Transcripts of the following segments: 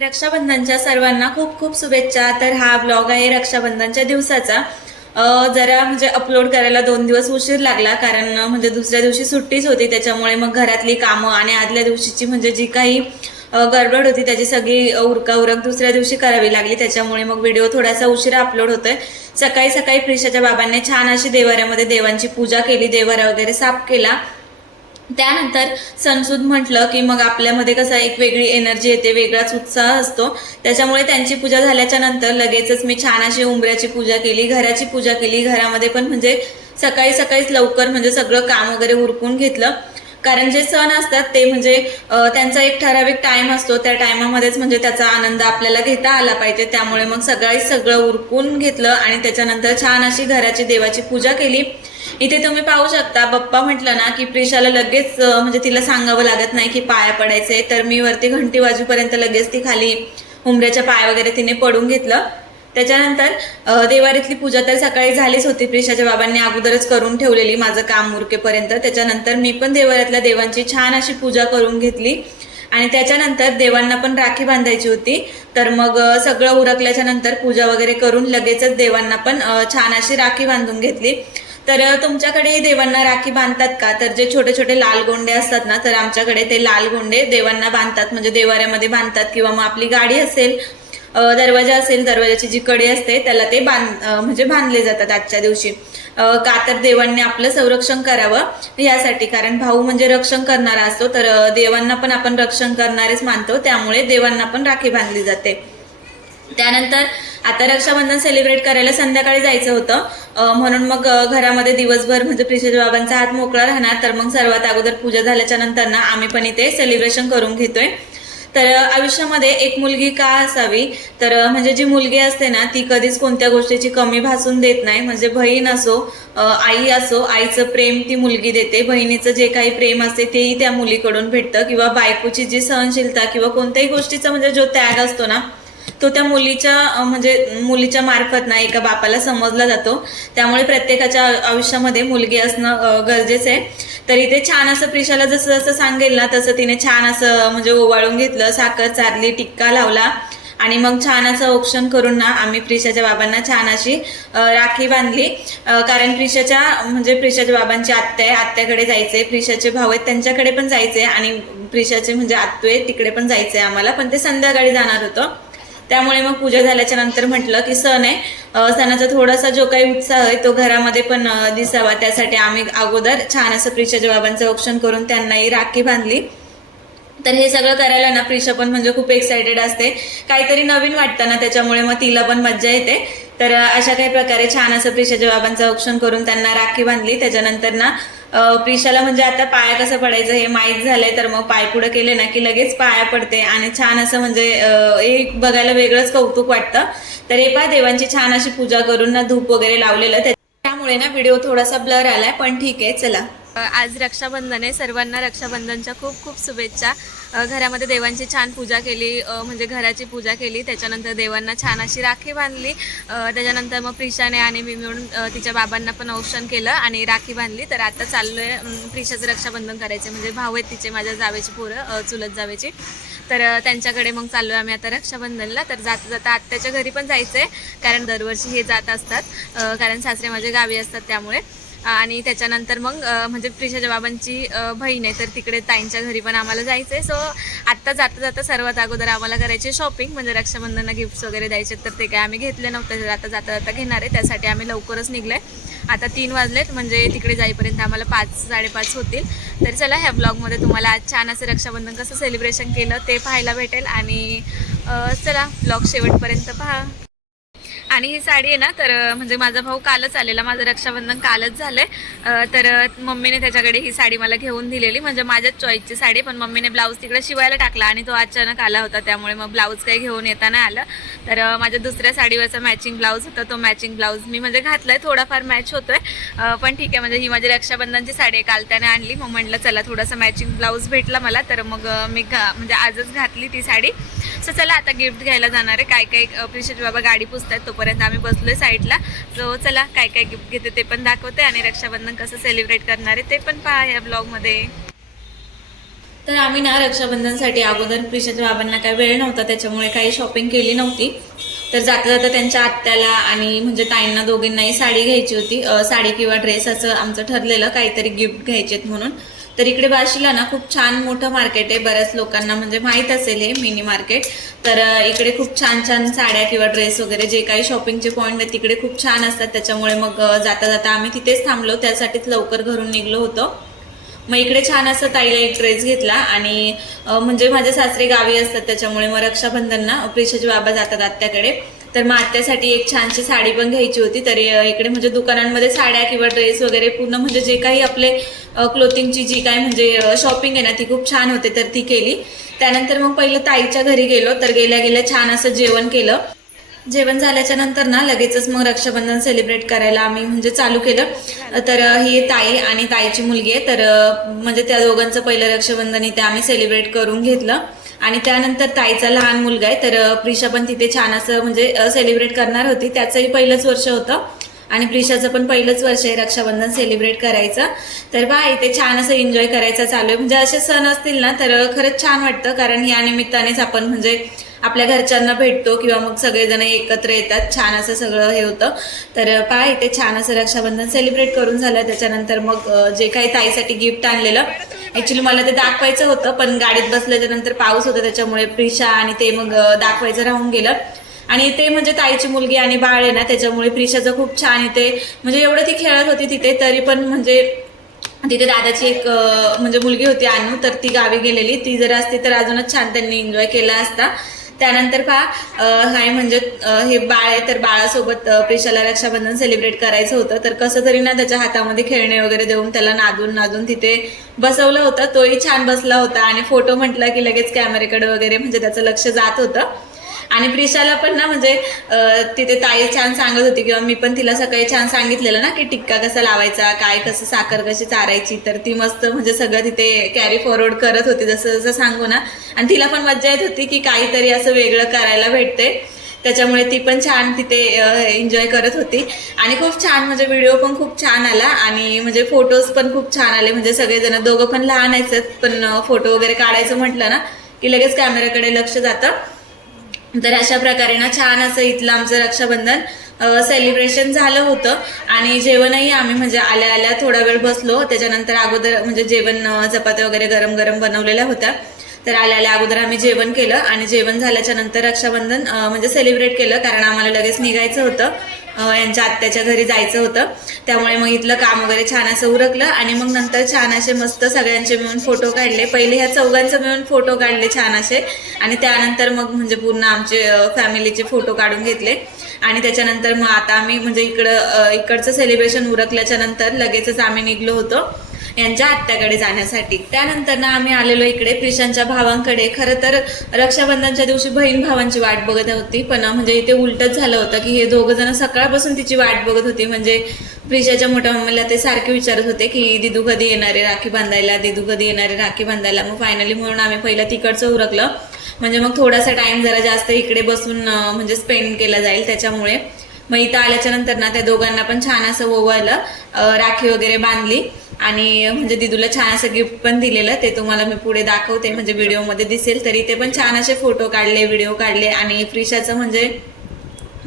रक्षाबंधनच्या सर्वांना खूप खूप शुभेच्छा. तर हा ब्लॉग आहे रक्षाबंधनच्या दिवसाचा. जरा म्हणजे अपलोड करायला दोन दिवस उशीर लागला कारण म्हणजे दुसऱ्या दिवशी सुट्टीच होती त्याच्यामुळे मग घरातली कामं आणि आदल्या दिवशीची म्हणजे जी काही गडबड होती त्याची सगळी उरका उरक दुसऱ्या दिवशी करावी लागली. त्याच्यामुळे मग व्हिडिओ थोडासा उशिरा अपलोड होतोय. सकाळी सकाळी प्रिशाच्या बाबांनी छान अशी देवाऱ्यामध्ये देवांची पूजा केली देवारा वगैरे साफ केला. त्यानंतर सणसूद म्हटलं की मग आपल्यामध्ये कसं एक वेगळी एनर्जी येते वेगळाच उत्साह असतो. त्याच्यामुळे त्यांची पूजा झाल्याच्यानंतर लगेचच मी छान अशी उंबऱ्याची पूजा केली घराची पूजा केली. घरामध्ये पण म्हणजे सकाळी सकाळीच लवकर म्हणजे सगळं काम वगैरे उरकून घेतलं. कारण जे सण असतात ते म्हणजे त्यांचा एक ठराविक टाइम असतो. त्या टायमामध्येच म्हणजे त्याचा आनंद आपल्याला घेता आला पाहिजे. त्यामुळे मग सकाळी सगळं उरकून घेतलं आणि त्याच्यानंतर छान अशी घराची देवाची पूजा केली. इथे तुम्ही पाहू शकता बप्पा म्हटलं ना की प्रिशाला लगेच म्हणजे तिला सांगावं लागत नाही की पाया पडायचे तर मी वरती घंटी वाजूपर्यंत लगेच ती खाली उमऱ्याच्या पाय वगैरे तिने पडून घेतलं. त्याच्यानंतर देवारीतली पूजा तर सकाळी झालीच होती प्रिशाच्या बाबांनी अगोदरच करून ठेवलेली माझं काम उरकेपर्यंत. त्याच्यानंतर मी पण देवाऱ्यातल्या देवांची छान अशी पूजा करून घेतली. आणि त्याच्यानंतर देवांना पण राखी बांधायची होती. तर मग सगळं उरकल्याच्या नंतर पूजा वगैरे करून लगेचच देवांना पण छान अशी राखी बांधून घेतली. तर तुमच्याकडे देवांना राखी बांधतात का? तर जे छोटे छोटे लाल गोंडे असतात ना तर आमच्याकडे ते लाल गोंडे देवांना बांधतात. म्हणजे देवाऱ्यामध्ये बांधतात किंवा मग आपली गाडी असेल दरवाजा असेल दरवाजाची जी कडी असते त्याला ते बांध म्हणजे बांधले जातात आजच्या दिवशी. का तर देवांनी आपलं संरक्षण करावं यासाठी. कारण भाऊ म्हणजे रक्षण करणारा असतो तर देवांना पण आपण रक्षण करणारेच मानतो. त्यामुळे देवांना पण राखी बांधली जाते. त्यानंतर आता रक्षाबंधन सेलिब्रेट करायला संध्याकाळी जायचं होतं. म्हणून मग घरामध्ये दिवसभर म्हणजे प्रिशेज बाबांचा हात मोकळा राहणार. तर मग सर्वात अगोदर पूजा झाल्याच्यानंतर ना आम्ही पण इथे सेलिब्रेशन करून घेतोय. तर आयुष्यामध्ये एक मुलगी का असावी? तर म्हणजे जी मुलगी असते ना ती कधीच कोणत्या गोष्टीची कमी भासून देत नाही. म्हणजे बहीण असो आई असो आईचं प्रेम ती मुलगी देते. बहिणीचं जे काही प्रेम असते तेही त्या मुलीकडून भेटतं. किंवा बायकोची जी सहनशीलता किंवा कोणत्याही गोष्टीचा म्हणजे जो त्याग असतो ना तो त्या मुलीच्या म्हणजे मुलीच्या मार्फत ना एका बापाला समजला जातो. त्यामुळे प्रत्येकाच्या आयुष्यामध्ये मुलगी असणं गरजेचं आहे. तर इथे छान असं प्रिशाला जसं जसं सांगेल ना तसं तिने छान असं म्हणजे ओवाळून घेतलं साखर चारली टिक्का लावला. आणि मग छान असं औक्षण करून ना आम्ही प्रिशाच्या बाबांना छान अशी राखी बांधली. कारण प्रिशाच्या म्हणजे प्रिशाच्या बाबांची आत्या आहे आत्याकडे जायचंय. प्रिशाचे भाऊ आहेत त्यांच्याकडे पण जायचंय. आणि प्रिशाचे म्हणजे आत्तू आहे तिकडे पण जायचंय आम्हाला. पण ते संध्याकाळी जाणार होतं. त्यामुळे मग पूजा झाल्याच्यानंतर म्हटलं की सण आहे. सणाचा थोडासा जो काही उत्साह आहे तो घरामध्ये पण दिसावा. त्यासाठी आम्ही अगोदर छान असं प्रिशाच्या बाबांचं औक्षण करून त्यांनाही राखी बांधली. तर हे सगळं करायला ना प्रिशा पण म्हणजे खूप एक्सायटेड असते. काहीतरी नवीन वाटतं ना त्याच्यामुळे मग तिला पण मज्जा येते. तर अशा काही प्रकारे छान असं प्रिशाच्या बाबांचं औक्षण करून त्यांना राखी बांधली. त्याच्यानंतर ना प्रिशाला म्हणजे आता पाया कसं पडायचं हे माहीत झालंय तर मग पाय पुढे केले ना की लगेच पाया पडते आणि छान असं म्हणजे एक बघायला वेगळंच कौतुक वाटतं. तर हे पहा देवांची छान अशी पूजा करून ना धूप वगैरे लावलेलं. त्यामुळे ना व्हिडिओ थोडासा ब्लर आलाय पण ठीक आहे चला. आज रक्षाबंधन आहे. सर्वांना रक्षाबंधनच्या खूप खूप शुभेच्छा. घरामध्ये देवांची छान पूजा केली. म्हणजे घराची पूजा केली. त्याच्यानंतर देवांना छान अशी राखी बांधली. त्याच्यानंतर मग प्रिशाने आणि मी मिळून तिच्या बाबांना पण औक्षण केलं आणि राखी बांधली. तर आता चाललो आहे प्रिशाचं रक्षाबंधन करायचे. म्हणजे भाऊ आहेत तिचे माझ्या जावेची पोरं चुलत जावेची. तर त्यांच्याकडे मग चाललो आहे आम्ही आता रक्षाबंधनला. तर जाता जाता आत्याच्या घरी पण जायचं आहे कारण दरवर्षी हे जात असतात. कारण सासरे माझे गावी असतात त्यामुळे. आणि त्याच्यानंतर मग म्हणजे प्रिशाच्या बाबांची बहीण आहे तर तिकडे ताईंच्या घरी पण आम्हाला जायचं आहे सो आत्ता जाता जाता सर्वात अगोदर आम्हाला करायची शॉपिंग म्हणजे रक्षाबंधनला गिफ्ट्स वगैरे द्यायचे तर ते काय आम्ही घेतले नव्हते. तर आता जाता जाता घेणार आहे त्यासाठी आम्ही लवकरच निघलो आता तीन वाजलेत म्हणजे तिकडे जाईपर्यंत आम्हाला पाच साडेपाच होतील. तर चला ह्या ब्लॉगमध्ये तुम्हाला आज छान असं रक्षाबंधन कसं सेलिब्रेशन केलं ते पाहायला भेटेल. आणि चला ब्लॉग शेवटपर्यंत पहा. आणि ही साडी आहे ना तर म्हणजे माझा भाऊ कालच आलेला माझं रक्षाबंधन कालच झालंय. तर मम्मीने त्याच्याकडे ही साडी मला घेऊन दिलेली. म्हणजे माझ्याच चॉईसची साडी पण मम्मीने ब्लाऊज तिकडे शिवायला टाकला आणि तो अचानक आला होता त्यामुळे मग ब्लाऊज काही घेऊन येता नाही आलं. तर माझ्या दुसऱ्या साडीवरचा मॅचिंग ब्लाऊज होता तो मॅचिंग ब्लाऊज मी म्हणजे घातलाय थोडाफार मॅच होतोय. पण ठीक आहे म्हणजे ही माझी रक्षाबंधनची साडी आहे काल त्याने आणली. मग म्हटलं चला थोडासा मॅचिंग ब्लाऊज भेटला मला. तर मग मी घा म्हणजे आजच घातली ती साडी. सो चला आता गिफ्ट घ्यायला जाणार आहे. काय काय प्रिशेज बाबा गाडी पुसतात तोपर्यंत आम्ही बसलोय साईडला. सो चला काय काय गिफ्ट घेते ते पण दाखवते आणि रक्षाबंधन कसं सेलिब्रेट करणार आहे ते पण पहा या ब्लॉगमध्ये तर आम्ही ना रक्षाबंधनसाठी अगोदर प्रिशाच्या बाबांना काही वेळ नव्हता त्याच्यामुळे काही शॉपिंग केली नव्हती. तर जाता जाता त्यांच्या आत्याला आणि म्हणजे ताईंना दोघींनाही साडी घ्यायची होती. साडी किंवा ड्रेस असं आमचं ठरलेलं काहीतरी गिफ्ट घ्यायचेत म्हणून. तर इकडे बार्शीला ना खूप छान मोठं मार्केट आहे. बऱ्याच लोकांना म्हणजे माहीत असेल हे मिनी मार्केट तर इकडे खूप छान छान साड्या किंवा ड्रेस वगैरे जे काही शॉपिंगचे पॉईंट आहेत तिकडे खूप छान असतात. त्याच्यामुळे मग जाता जाता आम्ही तिथेच थांबलो. त्यासाठीच लवकर घरून निघलो होतो. मग इकडे छान असं ताईला एक ड्रेस घेतला आणि म्हणजे माझे सासरे गावी असतात. त्याच्यामुळे मग रक्षाबंधन ना प्रिशाचे बाबा जातात आत्याकडे. तर मग आत्यासाठी एक छानशी साडी पण घ्यायची होती. तरी इकडे म्हणजे दुकानांमध्ये साड्या किंवा ड्रेस वगैरे पूर्ण म्हणजे जे काही आपले क्लोथिंगची जी काय म्हणजे शॉपिंग आहे ना ती खूप छान होते तर ती केली. त्यानंतर मग पहिलं ताईच्या घरी गेलो तर गेल्या गेल्या छान असं जेवण केलं. जेवण झाल्याच्यानंतर ना लगेचच मग रक्षाबंधन सेलिब्रेट करायला आम्ही म्हणजे चालू केलं. तर ही ताई आणि ताईची मुलगी आहे. तर म्हणजे त्या दोघांचं पहिलं रक्षाबंधन इथे आम्ही सेलिब्रेट करून घेतलं. आणि त्यानंतर ताईचा लहान मुलगा आहे. तर अं, प्रिशा पण तिथे छान असं म्हणजे सेलिब्रेट करणार होती. त्याचंही पहिलंच वर्ष होतं. आणि प्रिशाचं पण पहिलंच वर्ष आहे रक्षाबंधन सेलिब्रेट करायचं. तर बा इथे छान असं एन्जॉय करायचं चालू आहे. म्हणजे असे सण असतील ना तर खरंच छान वाटतं. कारण या निमित्तानेच आपण म्हणजे आपल्या घरच्यांना भेटतो किंवा मग सगळेजण एकत्र येतात. छान असं सगळं हे होतं. तर पहा इथे छान असं रक्षाबंधन सेलिब्रेट करून झालं. त्याच्यानंतर मग जे काही ताईसाठी गिफ्ट आणलेलं ऍक्च्युली मला ते दाखवायचं होतं. पण गाडीत बसल्याच्या नंतर पाऊस होता. त्याच्यामुळे प्रिशा आणि ते मग दाखवायचं राहून गेलं. आणि ते म्हणजे ताईची मुलगी आणि बाळ आहे ना त्याच्यामुळे प्रिशाचं खूप छान इथे म्हणजे एवढं ती खेळत होती तिथे तरी पण म्हणजे तिथे दादाची एक म्हणजे मुलगी होती अनु तर ती गावी गेलेली. ती जर असती तर अजूनच छान त्यांनी एन्जॉय केला असता. त्यानंतर पहा काय हाय म्हणजे हे बाळ आहे तर बाळासोबत प्रेशाला प्रिशाला रक्षाबंधन सेलिब्रेट करायचं होतं. तर कसं तरी ना त्याच्या हातामध्ये खेळणे वगैरे देऊन त्याला नादून नादून तिथे बसवलं होतं. तोही छान बसला होता आणि फोटो म्हटला की लगेच कॅमेरेकडे वगैरे म्हणजे त्याचं लक्ष जात होतं. आणि प्रिशाला पण ना म्हणजे तिथे ताई छान सांगत होती किंवा मी पण तिला सकाळी छान सांगितलेलं ना की टिक्का कसा लावायचा काय कसं साखर कशी चारायची तर ती मस्त म्हणजे सगळं तिथे कॅरी फॉरवर्ड करत होती जसं जसं सांगू ना. आणि तिला पण मज्जा येत होती की काहीतरी असं वेगळं करायला भेटते. त्याच्यामुळे ती पण छान तिथे एन्जॉय करत होती. आणि खूप छान म्हणजे व्हिडिओ पण खूप छान आला आणि म्हणजे फोटोज पण खूप छान आले. म्हणजे सगळेजण दोघं पण लहान आहेत पण फोटो वगैरे काढायचं म्हटलं ना की लगेच कॅमेराकडे लक्ष जातं. तर अशा प्रकारे ना छान असं इथलं आमचं रक्षाबंधन सेलिब्रेशन झालं होतं. आणि जेवणही आम्ही म्हणजे आल्या आल्या थोडा वेळ बसलो. त्याच्यानंतर अगोदर म्हणजे जेवण चपात्या वगैरे गरम गरम बनवलेल्या होत्या. तर आल्या आल्या अगोदर आम्ही जेवण केलं. आणि जेवण झाल्याच्यानंतर रक्षाबंधन म्हणजे सेलिब्रेट केलं. कारण आम्हाला लगेच निघायचं होतं. यांच्या आत्याच्या घरी जायचं होतं. त्यामुळे मग इथलं काम वगैरे छान असं उरकलं आणि मग नंतर छान असे मस्त सगळ्यांचे मिळून फोटो काढले. पहिले ह्या चौघांचे मिळून फोटो काढले छान असे आणि त्यानंतर मग म्हणजे पूर्ण आमचे फॅमिलीचे फोटो काढून घेतले. आणि त्याच्यानंतर मग आता आम्ही म्हणजे इकडं इकडचं सेलिब्रेशन उरकल्याच्या नंतर लगेचच आम्ही निघलो होतो. यांच्या आत्याकडे जाण्यासाठी. त्यानंतर ना आम्ही आलेलो इकडे प्रिशांच्या भावांकडे. खरं तर रक्षाबंधनच्या दिवशी बहीण भावांची वाट बघत होती पण म्हणजे इथे उलटच झालं होतं की हे दोघं जण सकाळपासून तिची वाट बघत होती. म्हणजे प्रिशाच्या मोठ्या मम्मीला ते सारखे विचारत होते की दिदू कधी येणारे राखी बांधायला? दिदू कधी येणारे राखी बांधायला? मग फायनली म्हणून आम्ही पहिलं तिकडचं उरकलं. म्हणजे मग थोडासा टाइम जरा जास्त इकडे बसून म्हणजे स्पेंड केला जाईल त्याच्यामुळे. मग इथं आल्याच्यानंतर ना त्या दोघांना पण छान असं ओवायला राखी वगैरे बांधली. आणि म्हणजे दिदूला छान असं गिफ्ट पण दिलेलं ते तुम्हाला मी पुढे दाखवते म्हणजे व्हिडिओमध्ये दिसेल. तरी ते पण छान असे फोटो काढले व्हिडिओ काढले. आणि प्रिशाचं म्हणजे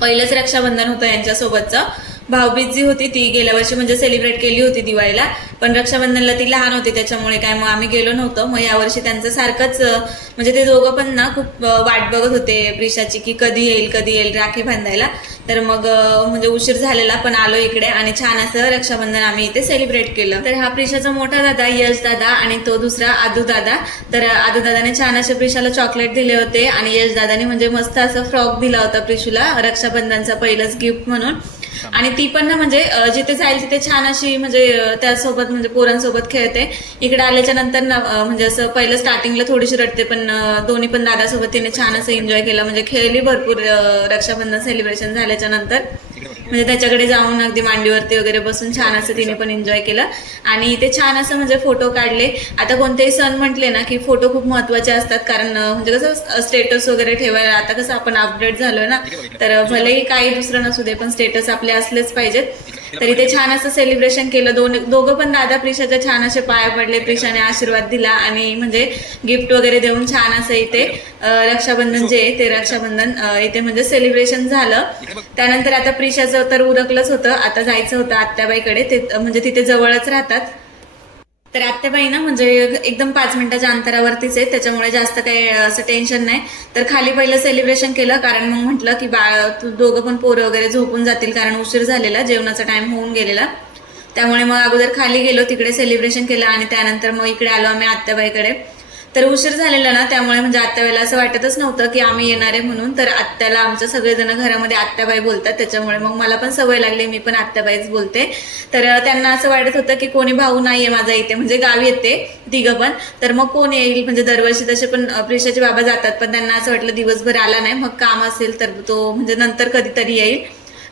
पहिलंच रक्षाबंधन होतं यांच्यासोबतचं. भाऊबीज जी होती ती गेल्या वर्षी म्हणजे सेलिब्रेट केली होती दिवाळीला. पण रक्षाबंधनला ती लहान होती त्याच्यामुळे काय मग आम्ही गेलो नव्हतो. मग यावर्षी त्यांचं सारखंच म्हणजे ते दोघं पण ना खूप वाट बघत होते प्रिशाची की कधी येईल कधी येईल राखी बांधायला. तर मग म्हणजे उशीर झालेला पण आलो इकडे आणि छान असं रक्षाबंधन आम्ही इथे सेलिब्रेट केलं. तर हा प्रिशाचा मोठा दादा यश दादा आणि तो दुसरा आदू दादा. तर आदू दादाने छान असे प्रिशाला चॉकलेट दिले होते आणि यश दादाने म्हणजे मस्त असं फ्रॉक दिला होता प्रिशूला रक्षाबंधनचा पहिलंच गिफ्ट म्हणून. आणि ती पण ना म्हणजे जिथे जाईल तिथे छान अशी म्हणजे त्यासोबत त्यासोबत म्हणजे पोरांसोबत खेळते. इकडे आल्याच्यानंतर ना म्हणजे असं पहिलं स्टार्टिंगला थोडीशी रडते पण दोन्ही पण दादासोबत तिने छान असं एन्जॉय केलं. म्हणजे खेळली भरपूर रक्षाबंधन सेलिब्रेशन झाल्याच्यानंतर. म्हणजे त्याच्याकडे जाऊन अगदी मांडीवरती वगैरे बसून छान असं तिने पण एन्जॉय केलं. आणि ते छान असं म्हणजे फोटो काढले. आता कोणतेही सण म्हटले ना की फोटो खूप महत्त्वाचे असतात. कारण म्हणजे कसं स्टेटस वगैरे ठेवायला आता कसं आपण अपडेट झालोय ना तर भलेही काही दुसरं नसू दे पण स्टेटस आपले असलेच पाहिजेत. तरी ते छान असं सेलिब्रेशन केलं. दोन दोघं पण दादा प्रिशाच्या छान असे पाया पडले. प्रिशाने आशीर्वाद दिला आणि म्हणजे गिफ्ट वगैरे देऊन छान असं इथे रक्षाबंधन जे आहे ते रक्षाबंधन इथे म्हणजे सेलिब्रेशन झालं. त्यानंतर आता प्रिशाचं तर उरकलंच होतं. आता जायचं होतं आत्याबाईकडे. ते म्हणजे तिथे जवळच राहतात. तर आत्याबाई ना म्हणजे एकदम पाच मिनिटाच्या अंतरावरतीच आहे त्याच्यामुळे जास्त काही असं टेन्शन नाही. तर खाली पहिलं सेलिब्रेशन केलं कारण मग म्हटलं की बाळ तू दोघं पण पोरं वगैरे झोपून जातील कारण उशीर झालेला जेवणाचा टाइम होऊन गेलेला. त्यामुळे मग अगोदर खाली गेलो तिकडे सेलिब्रेशन केलं आणि त्यानंतर मग इकडे आलो आम्ही आत्याबाईकडे तर उशीर झालेला ना त्यामुळे म्हणजे आत्याबाईला असं वाटतच नव्हतं की आम्ही येणार आहे म्हणून. तर आत्याला आमच्या सगळेजण घरामध्ये आत्याबाई बोलतात त्याच्यामुळे मग मला पण सवय लागली मी पण आत्याबाईच बोलते. तर त्यांना असं वाटत होतं की कोणी भाऊ नाही आहे माझा इथे म्हणजे गावी येते तिघं पण. तर मग कोण येईल म्हणजे दरवर्षी तसे पण प्रेशाचे बाबा जातात पण त्यांना असं वाटलं दिवसभर आला नाही मग काम असेल तर तो म्हणजे नंतर कधीतरी येईल.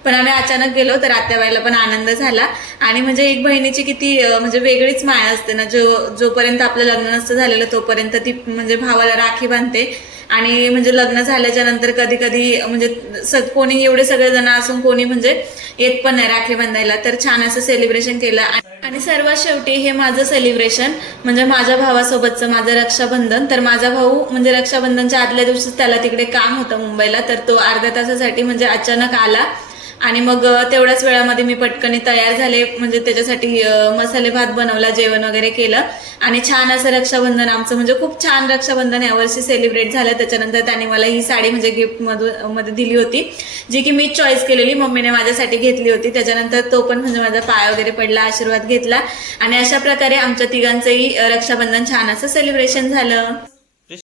पण आम्ही अचानक गेलो तर आत्याबाईला पण आनंद झाला. आणि म्हणजे एक बहिणीची किती म्हणजे वेगळीच माया असते ना. जो जोपर्यंत आपलं लग्न नसतं झालेलं तोपर्यंत ती म्हणजे भावाला राखी बांधते. आणि म्हणजे लग्न झाल्याच्यानंतर कधी कधी म्हणजे स कोणी एवढे सगळे जण असून कोणी म्हणजे येत पण नाही राखी बांधायला. तर छान असं सेलिब्रेशन केलं. आणि- आणि सर्वात शेवटी हे माझं सेलिब्रेशन म्हणजे माझ्या भावासोबतचं माझं रक्षाबंधन. तर माझा भाऊ म्हणजे रक्षाबंधनच्या आदल्या दिवशीच त्याला तिकडे काम होतं मुंबईला. तर तो अर्ध्या तासासाठी म्हणजे अचानक आला. आणि मग तेवढ्याच वेळामध्ये मी पटकनी तयार झाले. म्हणजे त्याच्यासाठी मसाले भात बनवला जेवण वगैरे केलं. आणि छान असं रक्षाबंधन आमचं म्हणजे खूप छान रक्षाबंधन यावर्षी सेलिब्रेट झालं. त्याच्यानंतर त्याने मला ही साडी म्हणजे गिफ्ट मधून मध्ये दिली होती जी की मी चॉईस केलेली. मम्मीने माझ्यासाठी घेतली होती. त्याच्यानंतर तो पण म्हणजे माझा पाय वगैरे पडला आशीर्वाद घेतला. आणि अशा प्रकारे आमच्या तिघांचंही रक्षाबंधन छान असं सेलिब्रेशन झालं.